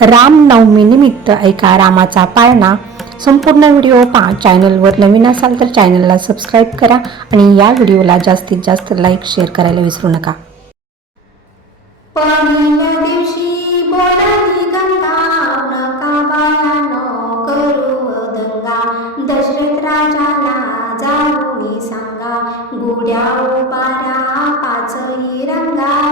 रामनवमीनिमित्त ऐका रामाचा पाळणा. संपूर्ण व्हिडिओ पहा. चॅनलवर नवीन असाल तर चॅनलला सबस्क्राईब करा आणि या व्हिडिओला जास्तीत जास्त लाईक शेअर करायला विसरू नका. सांगा. गुड्या उपारा पाचही रंगा.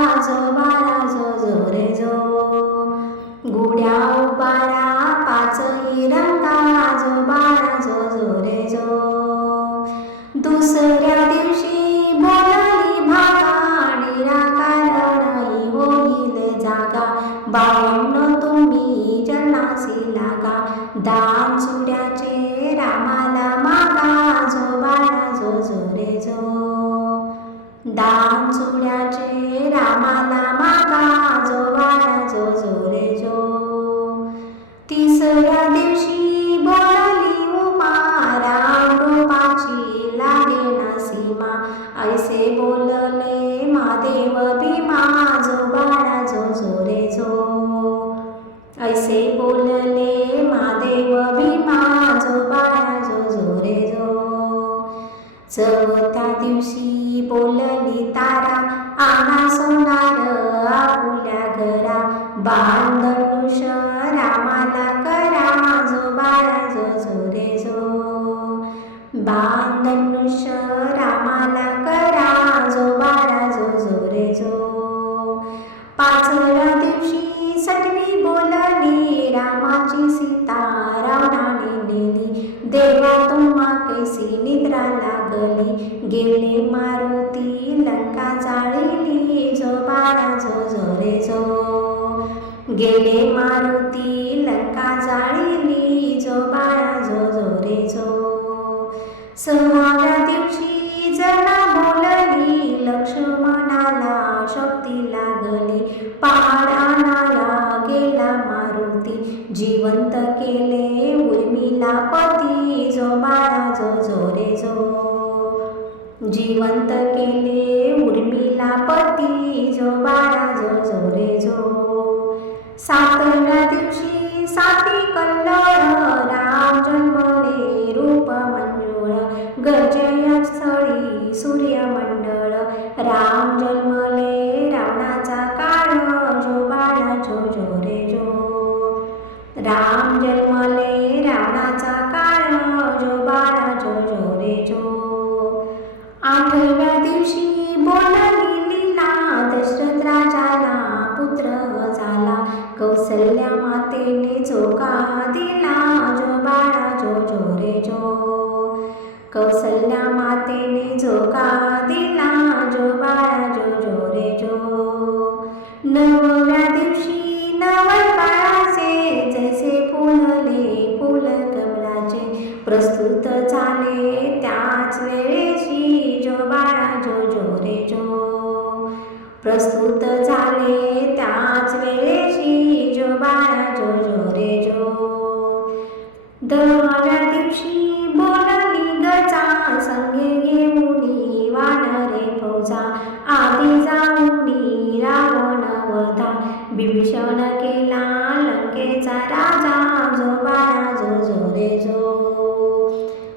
असे लागा. दान सुड्याचे रामाला मागा. जो बाळा जो जो रे जो. दान सुड्याचे रामाला मागा. जो बाळा जो जो रे जो. तिसऱ्या दिवशी बोलली उमा रामरूपाची लागे ना सीमा. ऐसे बोलले महादेव भीमा. चौथ्या दिवशी बोलली तारा आम्हा सोनार आपुल्या घरा. बांधनुष रामाला करा जो बाळा जो जो. रे जो बांधनुष रामाला करा जो बाळा जो जो रे जो. पाचव्या दिवशी सटवी बोलली रामाची सीता लागली गेले मारुती लंका जाळली जो बाळा जो रे जो. गेले मारुती लंका जाळली जो बाळा जो रे जो. सहाव्या दिवशी जना बोलली लक्ष्मणाला शक्ती लागली. पहाड गेला मारुती जिवंत केले उर्मिला पती. जो बाळा जो जो जो. जिवंत केले उर्मिला पती जो बाळा जो जो रे जो सातव्या दिवशी साती कल्लोळ राम जन्म कौसल्या मातेने चोका दिला जो बाळा जो जो रे जो. नवव्या दिवशी नवल बाळाचे जैसे फुलले फुल कमलाचे प्रस्तुत झाले त्याच वेळेशी जो बाळा जो जो रे जो. प्रस्तुत झाले त्याच वेळेशी जो बाळा जो जो रे जो. दहाव्या दिवशी वानरे आधी जाऊनी रावण वधा बिभीषण केला लंकेचा राजा जो बाळा जो जो रे जो.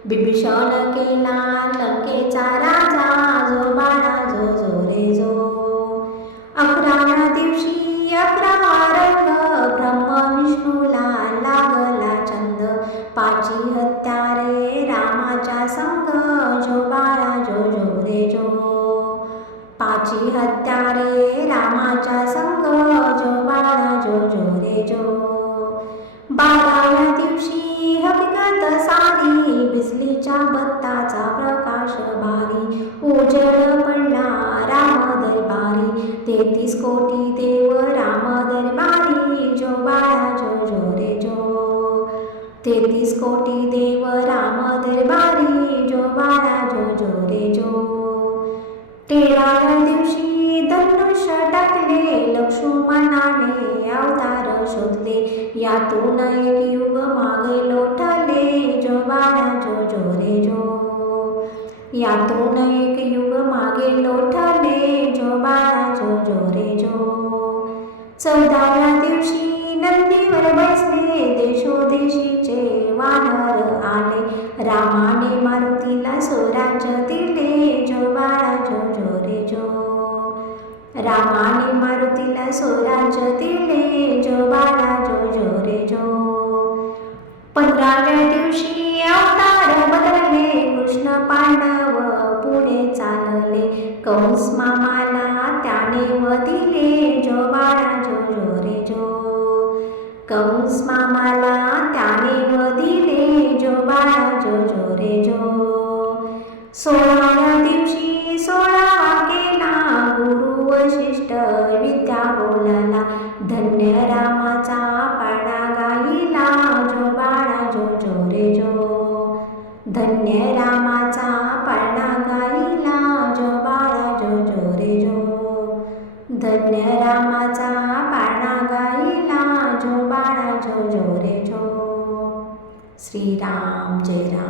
बिभीषण केला लंकेचा राजा जो बाळा जो जो. रे जो अकराव्या दिवशी अकरावा रंग ब्रह्म विष्णूला लागला छंद पाची हत्यारे रामाच्या संग जो हत्या रे रामाच्या संग जो बाळा जो जो रे जो. बाराव्या दिवशी हकीकत सारी बिजलीच्या बत्ताचा प्रकाश भारी. उजळ पडला राम दरबारी. तेहतीस कोटी देव राम दरबारी जो बाळा जो जो रे जो. तेहतीस कोटी देव राम दरबारी जो बाळा जो जो रे जो. तेराव्या दिवशी धनुष टाकले लक्ष्मणाने अवतार शोधले. यातून एक युग मागे लोटले. जो बाळा जो जो रे जो. यातून एक युग मागे लोटले. जो बाळा जो जो रे जो. चौदाव्या दिवशी नंदीवर बसले. देशोदेशीचे वानर आले. रामाने मारुतीला स्वराज्य दिले. जो बाळा रामाने मारुतीला स्वराज दिले जो बाळा जो जो रे जो पंधराव्या दिवशी अवतार बदलले कृष्ण पांडव पुढे चालले. कंस मामाला त्याने वदिले जो बाळा जो जो रे जो कंस मामाला त्याने वदिले जो बाळा जो जो रे जो सोळा धन्य रामाचा पाडा गाईला जो बाळा जो जो रे जो धन्य रामाचा पाडा गाईला जो बाळा जो जो रे जो धन्य रामाचा पाडा गाईला जो बाळा जो जो रे जो श्रीराम जय राम